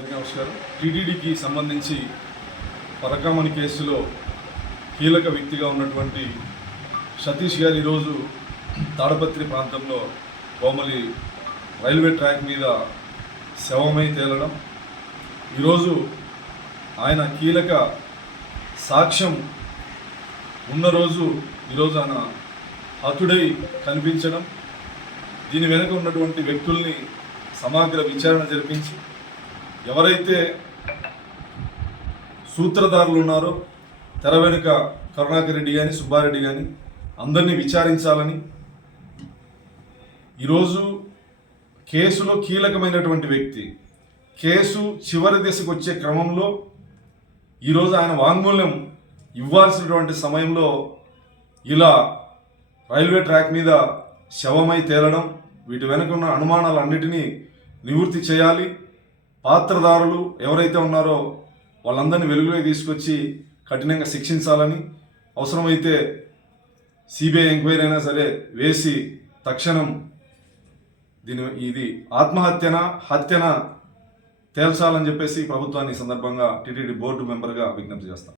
నమస్కారం. టీటీడీకి సంబంధించి పరకామణి కేసులో కీలక వ్యక్తిగా ఉన్నటువంటి సతీష్ గారు ఈరోజు తాడపత్రి ప్రాంతంలో కోమలి రైల్వే ట్రాక్ మీద శవమై తేలడం, ఈరోజు ఆయన కీలక సాక్ష్యం ఉన్న రోజు ఈరోజు ఆయన హతుడై కనిపించడం, దీని వెనుక ఉన్నటువంటి వ్యక్తుల్ని సమగ్ర విచారణ జరిపించి ఎవరైతే సూత్రధారులు ఉన్నారో తెర వెనుక కరుణాకర్ రెడ్డి కానీ సుబ్బారెడ్డి కానీ అందరినీ విచారించాలని, ఈరోజు కేసులో కీలకమైనటువంటి వ్యక్తి కేసు చివరి దశకు వచ్చే క్రమంలో ఈరోజు ఆయన వాంగ్మూల్యం ఇవ్వాల్సినటువంటి సమయంలో ఇలా రైల్వే ట్రాక్ మీద శవమై తేలడం, వీటి వెనుక ఉన్న అనుమానాలన్నిటినీ నివృత్తి చేయాలి. పాత్రదారులు ఎవరైతే ఉన్నారో వాళ్ళందరినీ వెలుగులోకి తీసుకొచ్చి కఠినంగా శిక్షించాలని, అవసరమైతే సిబిఐ ఎంక్వైరీ అయినా సరే వేసి తక్షణం ఇది ఆత్మహత్యనా హత్యనా తేల్చాలని చెప్పేసి ప్రభుత్వాన్ని ఈ సందర్భంగా టీటీడీ బోర్డు మెంబర్గా విజ్ఞప్తి చేస్తాం.